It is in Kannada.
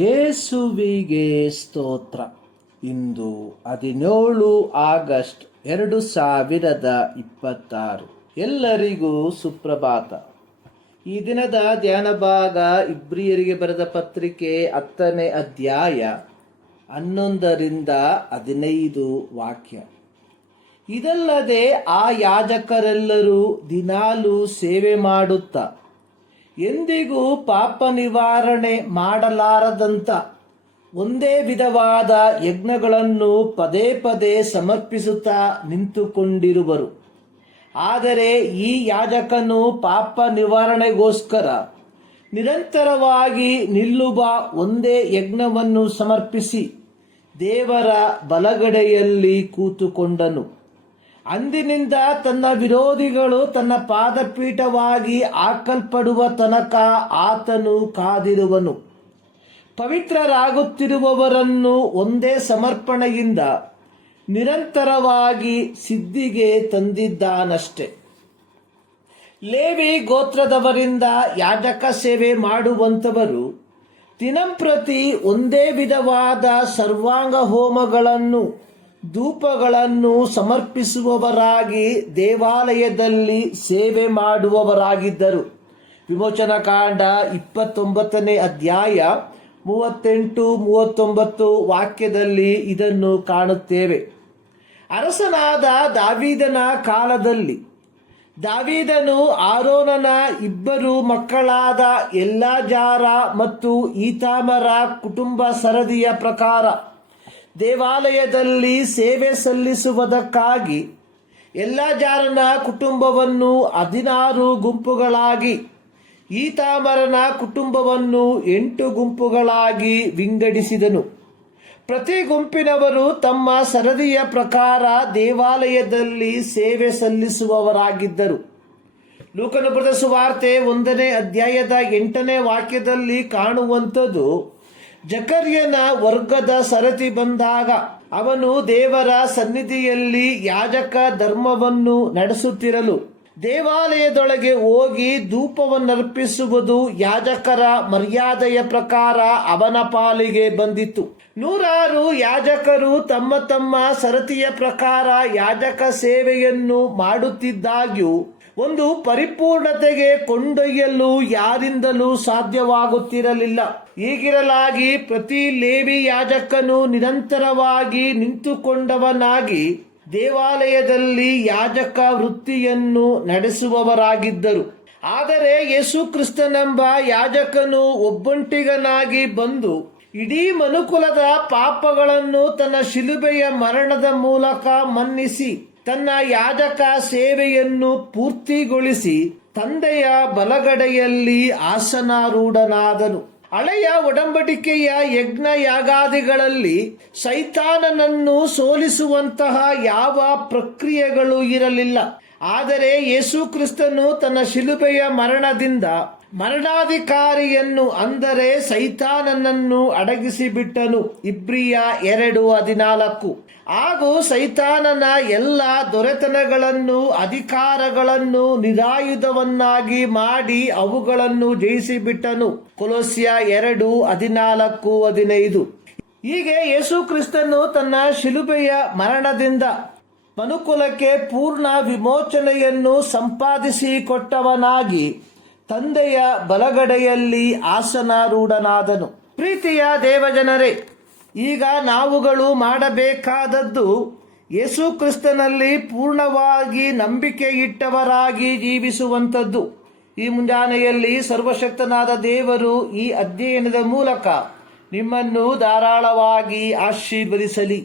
ಯೇಸುವಿಗೆ ಸ್ತೋತ್ರ. ಇಂದು 17 ಆಗಸ್ಟ್ 2026. ಎಲ್ಲರಿಗೂ ಸುಪ್ರಭಾತ. ಈ ದಿನದ ಧ್ಯಾನ ಭಾಗ ಇಬ್ರಿಯರಿಗೆ ಬರೆದ ಪತ್ರಿಕೆ 10ನೇ ಅಧ್ಯಾಯ 11ರಿಂದ 15 ವಾಕ್ಯ. ಇದಲ್ಲದೆ ಆ ಯಾಜಕರೆಲ್ಲರೂ ದಿನಾಲೂ ಸೇವೆ ಮಾಡುತ್ತಾ ಎಂದಿಗೂ ಪಾಪ ನಿವಾರಣೆ ಮಾಡಲಾರದಂಥ ಒಂದೇ ವಿಧವಾದ ಯಜ್ಞಗಳನ್ನು ಪದೇ ಪದೇ ಸಮರ್ಪಿಸುತ್ತಾ ನಿಂತುಕೊಂಡಿರುವರು. ಆದರೆ ಈ ಯಾಜಕನು ಪಾಪ ನಿವಾರಣೆಗೋಸ್ಕರ ನಿರಂತರವಾಗಿ ನಿಲ್ಲುವ ಒಂದೇ ಯಜ್ಞವನ್ನು ಸಮರ್ಪಿಸಿ ದೇವರ ಬಲಗಡೆಯಲ್ಲಿ ಕೂತುಕೊಂಡನು. ಅಂದಿನಿಂದ ತನ್ನ ವಿರೋಧಿಗಳು ತನ್ನ ಪಾದಪೀಠವಾಗಿ ಹಾಕಲ್ಪಡುವ ತನಕ ಆತನು ಕಾದಿರುವನು. ಪವಿತ್ರರಾಗುತ್ತಿರುವವರನ್ನು ಒಂದೇ ಸಮರ್ಪಣೆಯಿಂದ ನಿರಂತರವಾಗಿ ಸಿದ್ಧಿಗೆ ತಂದಿದ್ದಾನಷ್ಟೆ. ಲೇವಿ ಗೋತ್ರದವರಿಂದ ಯಾಜಕ ಸೇವೆ ಮಾಡುವಂಥವರು ದಿನಂಪ್ರತಿ ಒಂದೇ ವಿಧವಾದ ಸರ್ವಾಂಗ ಹೋಮಗಳನ್ನು ಧೂಪಗಳನ್ನು ಸಮರ್ಪಿಸುವವರಾಗಿ ದೇವಾಲಯದಲ್ಲಿ ಸೇವೆ ಮಾಡುವವರಾಗಿದ್ದರು. ವಿಮೋಚನಕಾಂಡ 29ನೇ ಅಧ್ಯಾಯ 38-39 ವಾಕ್ಯದಲ್ಲಿ ಇದನ್ನು ಕಾಣುತ್ತೇವೆ. ಅರಸನಾದ ದಾವೀದನ ಕಾಲದಲ್ಲಿ ದಾವೀದನು ಆರೋನನ 2 ಮಕ್ಕಳಾದ ಎಲ್ಲಾಜಾರ ಮತ್ತು ಈತಾಮರ ಕುಟುಂಬ ಸರದಿಯ ಪ್ರಕಾರ ದೇವಾಲಯದಲ್ಲಿ ಸೇವೆ ಸಲ್ಲಿಸುವುದಕ್ಕಾಗಿ ಎಲ್ಲಾಜಾರನ ಕುಟುಂಬವನ್ನು 16 ಗುಂಪುಗಳಾಗಿ, ಈತಾಮರನ ಕುಟುಂಬವನ್ನು 8 ಗುಂಪುಗಳಾಗಿ ವಿಂಗಡಿಸಿದನು. ಪ್ರತಿ ಗುಂಪಿನವರು ತಮ್ಮ ಸರದಿಯ ಪ್ರಕಾರ ದೇವಾಲಯದಲ್ಲಿ ಸೇವೆ ಸಲ್ಲಿಸುವವರಾಗಿದ್ದರು. ಲೂಕನ ಬರೆದ ಸುವಾರ್ತೆ 1ನೇ ಅಧ್ಯಾಯದ 8ನೇ ವಾಕ್ಯದಲ್ಲಿ ಕಾಣುವಂಥದ್ದು, ಜಕರ್ಯನ ವರ್ಗದ ಸರತಿ ಬಂದಾಗ ಅವನು ದೇವರ ಸನ್ನಿಧಿಯಲ್ಲಿ ಯಾಜಕ ಧರ್ಮವನ್ನು ನಡೆಸುತ್ತಿರಲು ದೇವಾಲಯದೊಳಗೆ ಹೋಗಿ ಧೂಪವನ್ನರ್ಪಿಸುವುದು ಯಾಜಕರ ಮರ್ಯಾದೆಯ ಪ್ರಕಾರ ಅವನ ಪಾಲಿಗೆ ಬಂದಿತ್ತು. 100 ಯಾಜಕರು ತಮ್ಮ ತಮ್ಮ ಸರತಿಯ ಪ್ರಕಾರ ಯಾಜಕ ಸೇವೆಯನ್ನು ಮಾಡುತ್ತಿದ್ದಾಗ್ಯೂ ಒಂದು ಪರಿಪೂರ್ಣತೆಗೆ ಕೊಂಡೊಯ್ಯಲು ಯಾರಿಂದಲೂ ಸಾಧ್ಯವಾಗುತ್ತಿರಲಿಲ್ಲ. ಹೀಗಿರಲಾಗಿ ಪ್ರತಿ ಲೇವಿ ಯಾಜಕನು ನಿರಂತರವಾಗಿ ನಿಂತುಕೊಂಡವನಾಗಿ ದೇವಾಲಯದಲ್ಲಿ ಯಾಜಕ ವೃತ್ತಿಯನ್ನು ನಡೆಸುವವರಾಗಿದ್ದರು. ಆದರೆ ಯೇಸು ಕ್ರಿಸ್ತನೆಂಬ ಯಾಜಕನು ಒಬ್ಬಂಟಿಗನಾಗಿ ಬಂದು ಇಡೀ ಮನುಕುಲದ ಪಾಪಗಳನ್ನು ತನ್ನ ಶಿಲುಬೆಯ ಮರಣದ ಮೂಲಕ ಮನ್ನಿಸಿ ತನ್ನ ಯಾಜಕ ಸೇವೆಯನ್ನು ಪೂರ್ತಿಗೊಳಿಸಿ ತಂದೆಯ ಬಲಗಡೆಯಲ್ಲಿ ಆಸನಾರೂಢನಾದನು. ಹಳೆಯ ಒಡಂಬಡಿಕೆಯ ಯಜ್ಞ ಯಾಗಾದಿಗಳಲ್ಲಿ ಸೈತಾನನನ್ನು ಸೋಲಿಸುವಂತಹ ಯಾವ ಪ್ರಕ್ರಿಯೆಗಳು ಇರಲಿಲ್ಲ. ಆದರೆ ಯೇಸು ಕ್ರಿಸ್ತನು ತನ್ನ ಶಿಲುಬೆಯ ಮರಣದಿಂದ ಮರಣಾಧಿಕಾರಿಯನ್ನು, ಅಂದರೆ ಸೈತಾನನನ್ನು ಅಡಗಿಸಿಬಿಟ್ಟನು. ಇಬ್ರಿಯ 2:14. ಹಾಗೂ ಸೈತಾನನ ಎಲ್ಲ ದೊರೆತನಗಳನ್ನು ಅಧಿಕಾರಗಳನ್ನು ನಿರಾಯುಧವನ್ನಾಗಿ ಮಾಡಿ ಅವುಗಳನ್ನು ಜಯಿಸಿಬಿಟ್ಟನು. ಕೊಲೋಸ್ಯ 2:14-15. ಹೀಗೆ ಯೇಸು ಕ್ರಿಸ್ತನು ತನ್ನ ಶಿಲುಬೆಯ ಮರಣದಿಂದ ಮನುಕುಲಕ್ಕೆ ಪೂರ್ಣ ವಿಮೋಚನೆಯನ್ನು ಸಂಪಾದಿಸಿಕೊಟ್ಟವನಾಗಿ ತಂದೆಯ ಬಲಗಡೆಯಲ್ಲಿ ಆಸನಾರೂಢನಾದನು. ಪ್ರೀತಿಯ ದೇವಜನರೇ, ಈಗ ನಾವುಗಳು ಮಾಡಬೇಕಾದದ್ದು ಯೇಸು ಕ್ರಿಸ್ತನಲ್ಲಿ ಪೂರ್ಣವಾಗಿ ನಂಬಿಕೆ ಇಟ್ಟವರಾಗಿ ಜೀವಿಸುವಂಥದ್ದು. ಈ ಮುಂಜಾನೆಯಲ್ಲಿ ಸರ್ವಶಕ್ತನಾದ ದೇವರು ಈ ಅಧ್ಯಯನದ ಮೂಲಕ ನಿಮ್ಮನ್ನು ಧಾರಾಳವಾಗಿ ಆಶೀರ್ವದಿಸಲಿ.